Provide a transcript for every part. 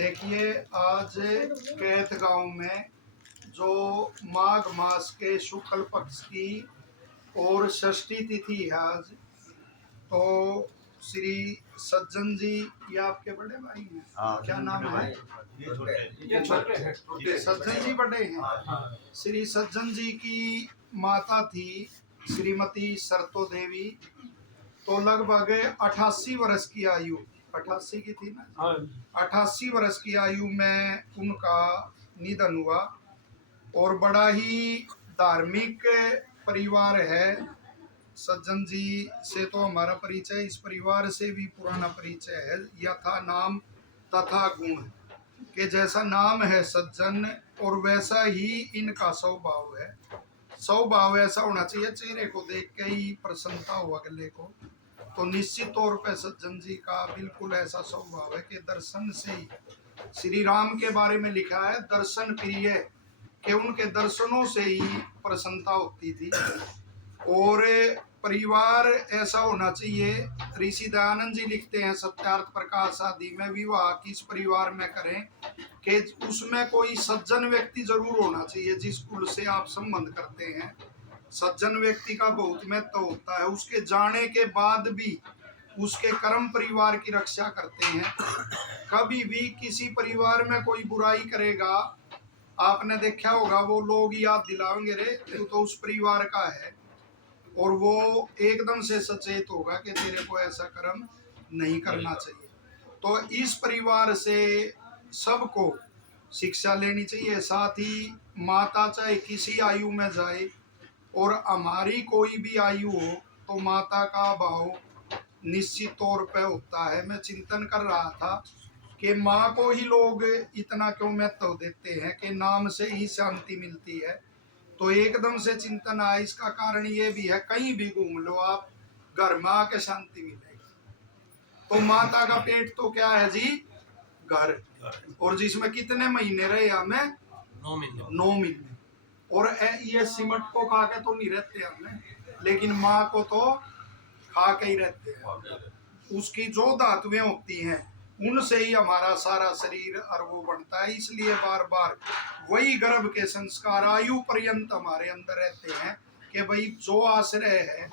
देखिए, आज कैथ गांव में जो माघ मास के शुक्ल पक्ष की और षष्ठी तिथि है आज, तो श्री सज्जन जी, ये आपके बड़े भाई हैं? क्या नाम है? सज्जन जी बड़े हैं। श्री सज्जन जी की माता थी श्रीमती सरतो देवी, तो लगभग 88 वर्ष की आयु, 88 की थी ना, 88 वर्ष की आयु में उनका निधन हुआ। और बड़ा ही धार्मिक परिवार है। सज्जन जी से तो हमारा परिचय, इस परिवार से भी पुराना परिचय है। यथा नाम तथा गुण, के जैसा नाम है सज्जन और वैसा ही इनका स्वभाव है। स्वभाव ऐसा होना चाहिए, चेहरे को देख के ही प्रसन्नता हो अगले को। तो निश्चित तौर पे सज्जन जी का बिल्कुल ऐसा स्वभाव है कि दर्शन से ही, श्री राम के बारे में लिखा है दर्शन प्रिय, कि उनके दर्शनों से ही प्रसन्नता होती थी। और परिवार ऐसा होना चाहिए। ऋषि दयानंद जी लिखते हैं सत्यार्थ प्रकाश आदि में, विवाह किस परिवार में करें कि उसमें कोई सज्जन व्यक्ति जरूर होना चाहिए जिस कुल से आप संबंध करते हैं। सज्जन व्यक्ति का बहुत महत्व होता है। उसके जाने के बाद भी उसके कर्म परिवार की रक्षा करते हैं। कभी भी किसी परिवार में कोई बुराई करेगा, आपने देखा होगा, वो लोग याद दिलाएंगे, रे तू तो उस परिवार का है, और वो एकदम से सचेत होगा कि तेरे को ऐसा कर्म नहीं करना चाहिए। तो इस परिवार से सबको शिक्षा लेनी चाहिए। साथ ही माता चाहे किसी आयु में जाए और हमारी कोई भी आयु हो, तो माता का भाव निश्चित तौर पे होता है। मैं चिंतन कर रहा था कि माँ को ही लोग इतना क्यों महत्व देते हैं कि नाम से ही शांति मिलती है। तो एकदम से चिंतन आया, इसका कारण ये भी है, कहीं भी घूम लो आप, घर में आके शांति मिलेगी। तो माता का पेट तो क्या है जी? घर। और जिसमें कितने महीने रहे हमें? 9 महीने। और ये सिमट को खा के तो नहीं रहते हमने, लेकिन माँ को तो खा के ही रहते हैं। उसकी जो धातुएं होती हैं उनसे ही हमारा सारा शरीर और वो बनता है। इसलिए बार बार वही गर्भ के संस्कार आयु पर्यंत हमारे अंदर रहते हैं कि भाई जो आश्रय है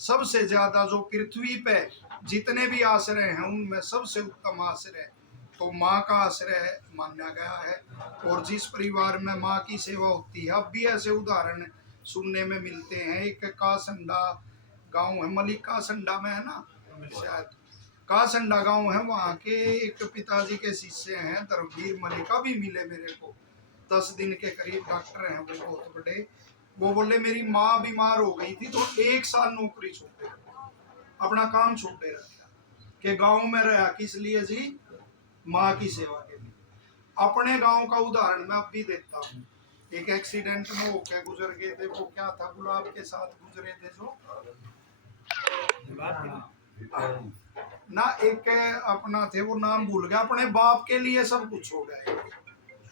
सबसे ज्यादा, जो पृथ्वी पे जितने भी आश्रय हैं उनमें सबसे उत्तम आश्रय तो माँ का आश्रय माना गया है। और जिस परिवार में माँ की सेवा होती है, अब भी ऐसे उदाहरण सुनने में मिलते हैं। एक कासंडा गांव है, मलिक कासंडा में है ना, शायद कासंडा गांव है, वहाँ के एक पिताजी के शिष्य हैं धर्मवीर मलिका, भी मिले मेरे को, 10 दिन के करीब, डॉक्टर हैं वो बहुत बड़े। वो बोले मेरी माँ बीमार हो गई थी तो 1 साल नौकरी छोड़े, अपना काम छोड़े रखा, कि गांव में रहा किस लिए जी? माँ की सेवा के लिए। अपने गांव का उदाहरण मैं अब भी देता हूँ। एक एक्सीडेंट में होकर गुजर गए थे, वो क्या था, गुलाब के साथ गुजरे थे जो ना, एक अपना थे, वो नाम भूल गया, अपने बाप के लिए सब कुछ हो गए।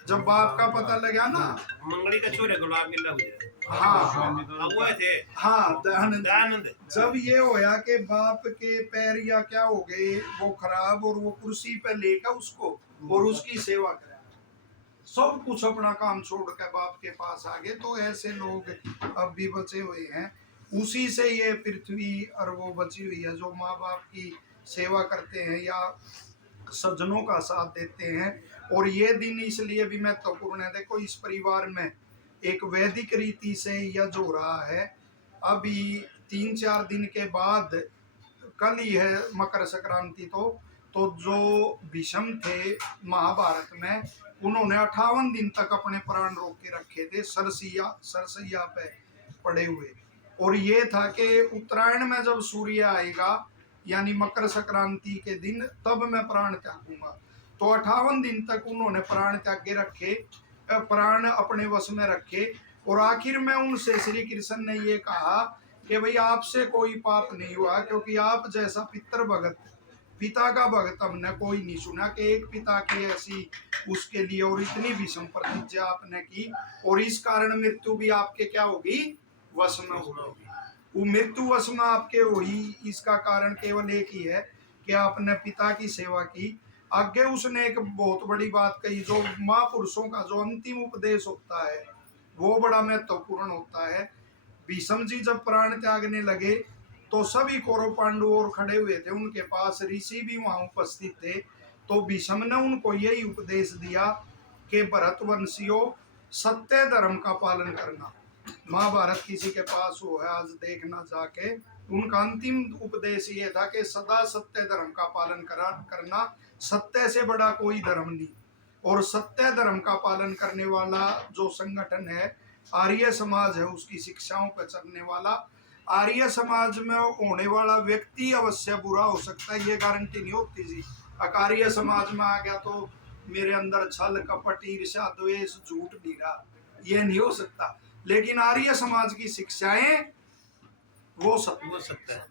जब बाप का पता लगा ना, मंगली का छोरे गुलाब मिला हुआ, हाँ हुए थे, हाँ दयानंद। जब ये होया कि बाप के पैर या क्या हो गए वो खराब, और वो कुर्सी पे लेकर उसको और उसकी सेवा करा, सब कुछ अपना काम छोड़ कर बाप के पास आ गए। तो ऐसे लोग अब भी बचे हुए हैं। उसी से ये पृथ्वी और वो बची हुई है, जो माँ बाप की सेवा करते हैं या सज्जनों का साथ देते हैं। और ये दिन इसलिए भी महत्वपूर्ण है। देखो, इस परिवार में एक वैदिक रीति से यह जो रहा है, अभी 3-4 दिन के बाद, कल ही है मकर संक्रांति, तो जो भीष्म थे महाभारत में, उन्होंने 58 दिन तक अपने प्राण रोक के रखे थे, सरसैया पे पड़े हुए। और ये था कि उत्तरायण में जब सूर्य आएगा, यानी मकर संक्रांति के दिन, तब मैं प्राण त्यागूंगा। तो 58 दिन तक उन्होंने प्राण त्याग के रखे, प्राण अपने वश में रखे। और आखिर में उनसे श्री कृष्ण ने ये कहा कि भाई आपसे कोई पाप नहीं हुआ, क्योंकि आप जैसा पितर भगत, पिता का भगत हमने कोई नहीं सुना कि एक पिता की ऐसी उसके लिए और इतनी भीषण प्रतिज्ञा आपने की, और इस कारण मृत्यु भी आपके क्या होगी? वश में होगी। वो मृत्यु वश में आपके हुई, इसका कारण केवल एक ही है कि आपने पिता की सेवा की। आगे उसने एक बहुत बड़ी बात कही, जो महापुरुषों का जो अंतिम उपदेश होता है वो बड़ा महत्वपूर्ण होता है। भीष्म जी जब प्राण त्यागने लगे तो सभी कौरव पांडु और खड़े हुए थे, उनके पास ऋषि भी वहां उपस्थित थे। तो भीष्म ने उनको यही उपदेश दिया कि भरतवंशियों, सत्य धर्म का पालन करना। महाभारत किसी के पास हो है आज देखना जाके, उनका अंतिम उपदेश ये था कि सदा सत्य धर्म का पालन करना, सत्य से बड़ा कोई धर्म नहीं। और सत्य धर्म का पालन करने वाला जो संगठन है आर्य समाज है, उसकी शिक्षाओं पर चलने वाला। आर्य समाज में होने वाला व्यक्ति अवश्य बुरा हो सकता है, ये गारंटी नहीं होती जी। अकार्य समाज में आ गया तो मेरे अंदर छल कपट ईर्ष्या द्वेष झूठ नीरा, ये नहीं हो सकता। लेकिन आर्य समाज की शिक्षाएं वो सकता है।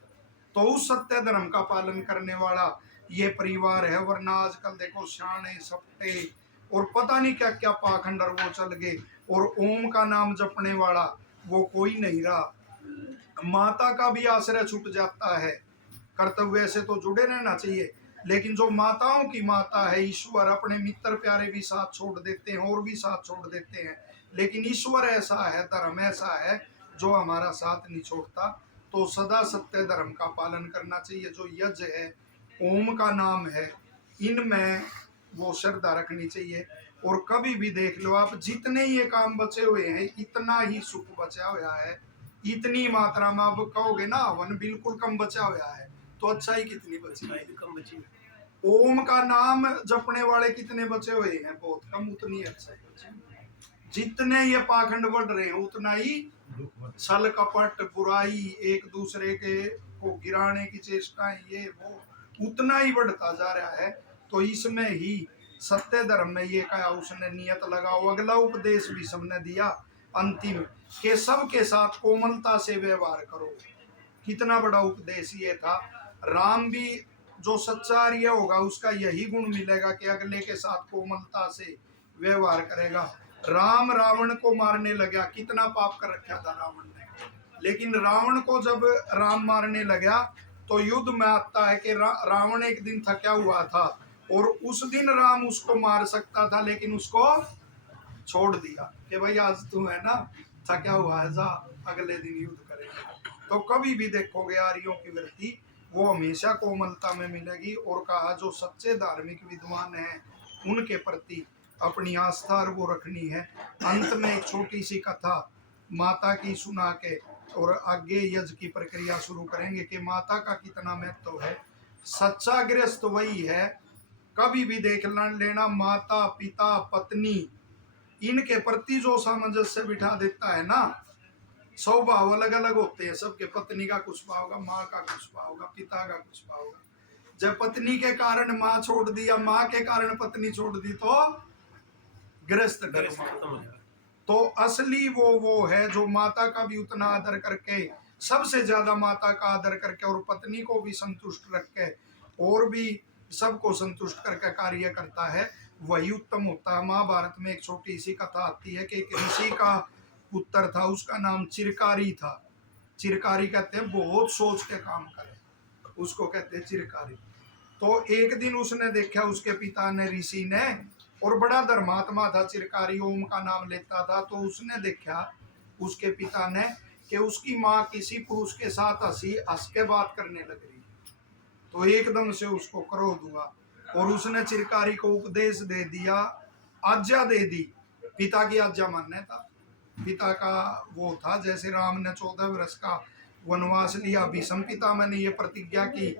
तो उस सत्य धर्म का पालन करने वाला ये परिवार है। वरना आजकल देखो शाणे सपटे और पता नहीं क्या क्या पाखंडर वो चल गए, और ओम का नाम जपने वाला वो कोई नहीं रहा। माता का भी आश्रय छूट जाता है। कर्तव्य से तो जुड़े रहना चाहिए, लेकिन जो माताओं की माता है ईश्वर, अपने मित्र प्यारे भी साथ छोड़ देते हैं और भी साथ छोड़ देते हैं, लेकिन ईश्वर ऐसा है, धर्म ऐसा है जो हमारा साथ नहीं छोड़ता। तो सदा सत्य धर्म का पालन करना चाहिए। जो यज्ञ है, ओम का नाम है, इनमें वो श्रद्धा रखनी चाहिए। और कभी भी देख लो आप, जितने ये काम बचे हुए हैं इतना ही सुख बचा हुआ है, इतनी मात्रा में। आप कहोगे ना हवन बिल्कुल कम बचा हुआ है, तो अच्छा ही कितनी बची है, कम बची। ओम का नाम जपने वाले कितने बचे हुए हैं, बहुत कम, उतनी अच्छा ही बचे। जितने ये पाखंड बढ़ रहे हैं उतना ही छल कपट बुराई एक दूसरे के को गिराने की चेष्टाएं ये वो उतना ही बढ़ता जा रहा है। तो इसमें ही सत्य धर्म में ये कहा उसने, नियत लगाओ। अगला उपदेश भी सबने दिया अंतिम, के सबके साथ कोमलता से व्यवहार करो। कितना बड़ा उपदेश ये था। राम भी जो सच्चा आर्य होगा उसका यही गुण मिलेगा कि अगले के साथ कोमलता से व्यवहार करेगा। राम रावण को मारने लगा, कितना पाप कर रखा था रावण ने, लेकिन रावण को जब राम मारने लगा तो युद्ध में आता है कि रावण एक दिन थका हुआ था और उस दिन राम उसको मार सकता था, लेकिन उसको छोड़ दिया कि भाई आज तू है ना थका हुआ है, जा अगले दिन युद्ध करेंगे। तो कभी भी देखोगे आर्यों की वृत्ति वो हमेशा कोमलता में मिलेगी। और कहा जो सच्चे धार्मिक विद्वान हैं उनके प्रति अपनी आस्था वो रखनी है। अंत में एक छोटी सी कथा माता की सुना के और आगे यज्ञ की प्रक्रिया शुरू करेंगे कि माता का कितना महत्व है। सच्चा गृहस्थ वही है, कभी भी देख लेना माता पिता पत्नी इनके प्रति जो सामंजस्य बिठा देता है ना, स्वभाव अलग अलग होते हैं सबके, पत्नी का कुछ भाव होगा, माँ का कुछ भाव होगा, पिता का कुछ भाव होगा। जब पत्नी के कारण माँ छोड़ दी या माँ के कारण पत्नी छोड़ दी तो गृहस्थ खत्म हो जाएगा। तो असली वो है जो माता का भी उतना आदर करके, सबसे ज्यादा माता का आदर करके और पत्नी को भी संतुष्ट रख के और भी सबको संतुष्ट करके कार्य करता है, वही उत्तम होता है। महाभारत में एक छोटी सी कथा आती है कि एक ऋषि का पुत्र था, उसका नाम चिरकारी था। चिरकारी कहते हैं बहुत सोच के काम करे, उसको कहते हैं चिरकारी। तो एक दिन उसने देखा उसके पिता ने, ऋषि ने, और बड़ा धर्मात्मा था चिरकारी, ओम का नाम लेता था। तो उसने देखा उसके पिता ने कि उसकी माँ किसी पुरुष के साथ हंस के बात करने लग रही, तो एकदम से उसको क्रोध हुआ और उसने चिरकारी को उपदेश दे दिया, आज्ञा दे दी। पिता की आज्ञा मानने था, पिता का वो था। जैसे राम ने 14 वर्ष का वनवास लिया, भीष्म पितामह ने ये प्रतिज्ञा की,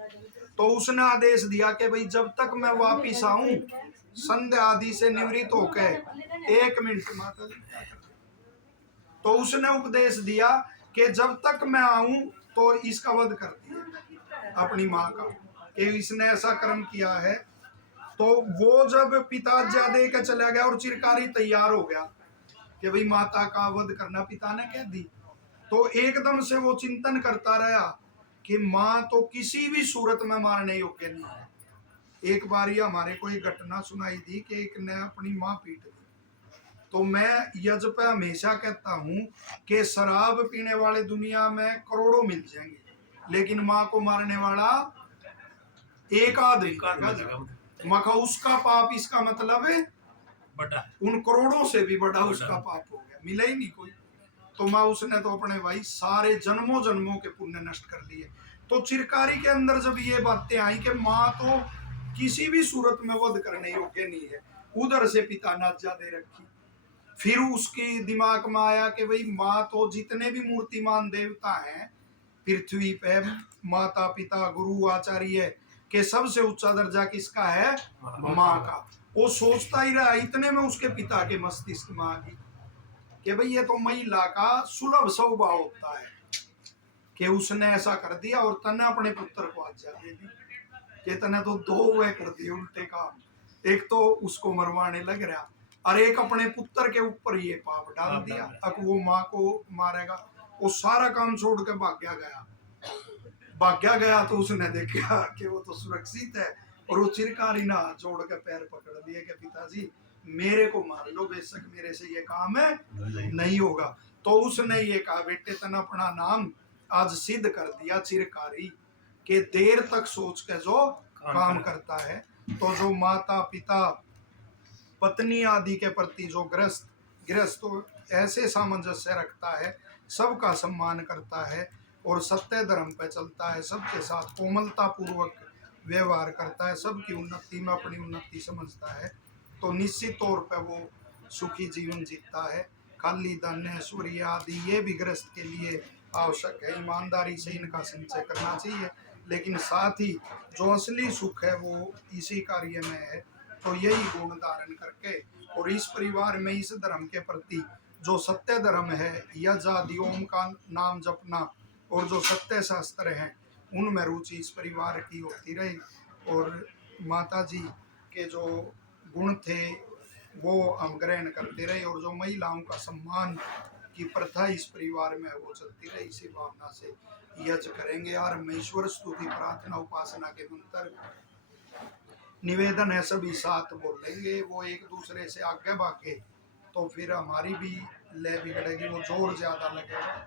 तो उसने आदेश दिया कि भाई जब तक मैं वापिस आऊं संध्या आदि से निवृत्त होकर, 1 मिनट माता जी, तो उसने उपदेश दिया कि जब तक मैं आऊं तो इसका वध कर दिया अपनी माँ का, कि इसने ऐसा कर्म किया है। तो वो जब पिता दे के चला गया और चिरकारी तैयार हो गया कि भाई माता का वध करना, पिता ने कह दी, तो एकदम से वो चिंतन करता रहा कि माँ तो किसी भी सूरत में मारने योग्य नहीं है। एक बार ये हमारे को एक घटना सुनाई थी कि एक ने अपनी माँ पीट दी। तो मैं यज्ञ पे हमेशा कहता हूँ कि शराब पीने वाले दुनिया में करोड़ों मिल जाएंगे, लेकिन माँ को मारने वाला एक आध। मखा उसका पाप, इसका मतलब है बड़ा उन करोड़ों से भी बड़ा उसका पाप हो गया, मिला ही नहीं कोई। तो माँ उसने तो अपने भाई सारे जन्मों जन्मों के पुण्य नष्ट कर लिए। तो चिरकारी के अंदर जब ये बातें आई कि माँ तो किसी भी सूरत में वध करने योग्य नहीं है, उधर से पिता नाजा दे रखी। फिर उसके दिमाग में आया कि भाई माँ तो जितने भी मूर्तिमान देवता हैं पृथ्वी पे, माता पिता गुरु आचार्य के सबसे ऊंचा दर्जा किसका है? माँ का। वो सोचता ही रहा, इतने में उसके पिता के मस्तिष्क में आ गई कि भाई ये तो महिला का सुलभ स्वभाव होता है कि उसने ऐसा कर दिया और तने अपने पुत्र को आज्ञा दे दी कि तने तो दो वे कर दिए उल्टे काम। एक तो उसको मरवाने लग रहा और एक अपने पुत्र के ऊपर ये पाप डाल दिया। अब वो माँ को मारेगा, वो सारा काम छोड़ के भाग्या गया तो उसने देखा कि वो तो सुरक्षित है और वो चिरकारी ना जोड़ के पैर पकड़ लिए कि पिताजी मेरे को मार लो, बेशक मेरे से ये काम है नहीं होगा। तो उसने ये कहा बेटे तने अपना नाम आज सिद्ध कर दिया चिरकारी के देर तक सोच के जो काम करता है। तो जो माता पिता पत्नी आदि के प्रति जो गृहस्थ तो ऐसे सामंजस्य रखता है, सबका सम्मान करता है और सत्य धर्म पे चलता है, सबके साथ कोमलता पूर्वक व्यवहार करता है, सबकी उन्नति में अपनी उन्नति समझता है, तो निश्चित तौर पे वो सुखी जीवन जीता है। खाली धन ऐश्वर्य आदि ये भी गृहस्थ के लिए आवश्यक है, ईमानदारी से इनका संचय करना चाहिए, लेकिन साथ ही जो असली सुख है वो इसी कार्य में है। तो यही गुण धारण करके और इस परिवार में इस धर्म के प्रति जो सत्य धर्म है, यज आदि ओम का नाम जपना और जो सत्य शास्त्र हैं उनमें रुचि इस परिवार की होती रही और माता जी के जो गुण थे वो हम ग्रहण करते रहे और जो महिलाओं का सम्मान की प्रथा इस परिवार में वो चलती रही। इसी भावना से यज करेंगे और ईश्वर स्तुति प्रार्थना उपासना के मंत्र निवेदन है सभी साथ बोलेंगे, वो एक दूसरे से आगे भागे तो फिर हमारी भी लय बिगड़ेगी, वो जोर ज्यादा लगेगा।